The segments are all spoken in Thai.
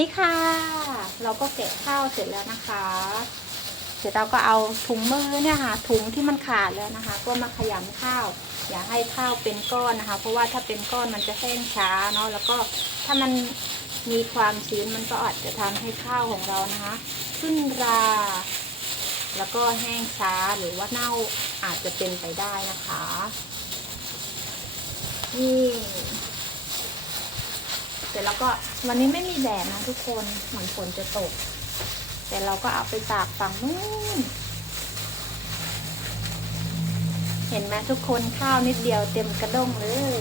นี่ค่ะ เราก็แกะข้าวเสร็จแล้วนะคะ เสร็จเราก็เอาถุงมือเนี่ยค่ะ ถุงที่มันขาดแล้วนะคะ ก็มาขยำข้าว อย่าให้ข้าวเป็นก้อนนะคะ เพราะว่าถ้าเป็นก้อนมันจะแห้งช้าเนาะแล้วก็ถ้ามันมีความชื้นมันก็อาจจะทำให้ข้าวของเรานะคะ ขึ้นรา แล้วก็แห้งช้าหรือว่าเน่าอาจจะเป็นไปได้นะคะนี่ สร็จแล้วก็วันนี้ไม่มีแดดนะทุกคนเหมือนฝนจะตก แต่เราก็เอาไปตากฝั่งนู้นเห็นไหมทุกคนข้าวนิดเดียวเต็มกระด้งเลย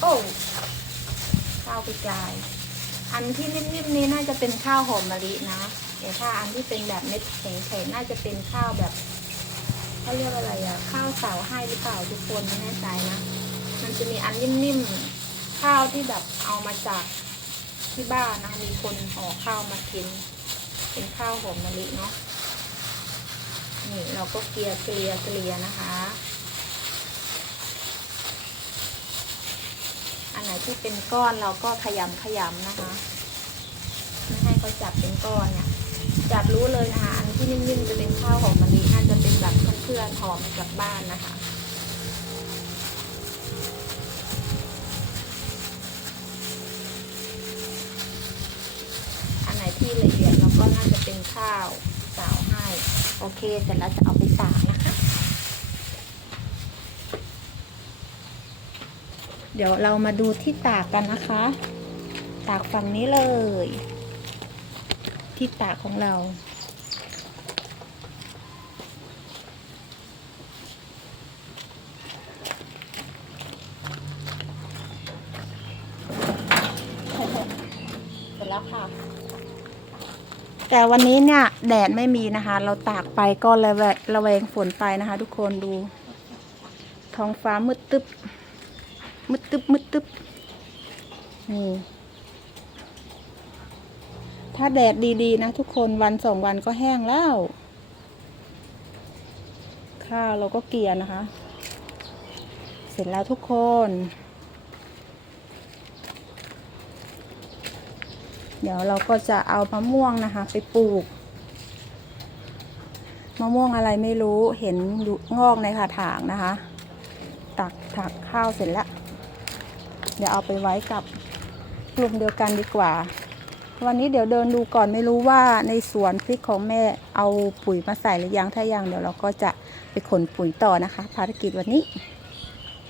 โอ้ข้าวกระจาย อันที่นิ่มๆนี้น่าจะเป็นข้าวหอมมะลินะ แต่ถ้าอันที่เป็นแบบเม็ดแข็งๆน่าจะเป็นข้าวแบบเขาเรียกอะไรอะข้าวเสาให้หรือเปล่าทุกคนไม่แน่ใจนะ มันจะมีอันนิ่มๆข้าวที่แบบเอามาจากที่บ้านนะมีคนห่อข้าวมากิน เป็นข้าวหอมมะลิเนาะนี่เราก็เกลียเกลียเกลียนะคะ อันไหนที่เป็นก้อนเราก็ขยำขยำนะคะ ไม่ให้เขาจับเป็นก้อนเนี่ย จับรู้เลยนะคะอันที่นิ่มๆจะเป็นข้าวหอมมะลิน่าจะเป็นแบบเพื่อนๆหอมจากบ้านนะคะอันไหนที่ละเอียดเราก็น่าจะเป็นข้าวสาวให้ โอเค เสร็จแล้วจะเอาไปตากนะคะ เดี๋ยวเรามาดูที่ตากกันนะคะ ตากฝั่งนี้เลย ที่ตากของเรา เสร็จแล้วค่ะ แต่วันนี้เนี่ย แดดไม่มีนะคะ เราตากไปก็ระแวงระแวงฝนไปนะคะ ทุกคนดู ท้องฟ้ามืดตึ๊บมืดตึ๊บมืดตึ๊บนี่ ถ้าแดดดีๆ นะทุกคนวันสองวันก็แห้งแล้ว ข้าวเราก็เกลียนะคะ เสร็จแล้วทุกคน เดี๋ยวเราก็จะเอามะม่วงนะคะ ไปปลูกมะม่วงอะไรไม่รู้เห็นงอกในกระถางนะคะ ตักถักข้าวเสร็จแล้ว เดี๋ยวเอาไปไว้กับกลุ่มเดียวกันดีกว่า วันนี้เดี๋ยวเดินดูก่อนไม่รู้ว่าในสวนพริกของแม่เอาปุ๋ยมาใส่หรือยังถ้ายังเดี๋ยวเราก็จะไปขนปุ๋ยต่อนะคะ ภารกิจวันนี้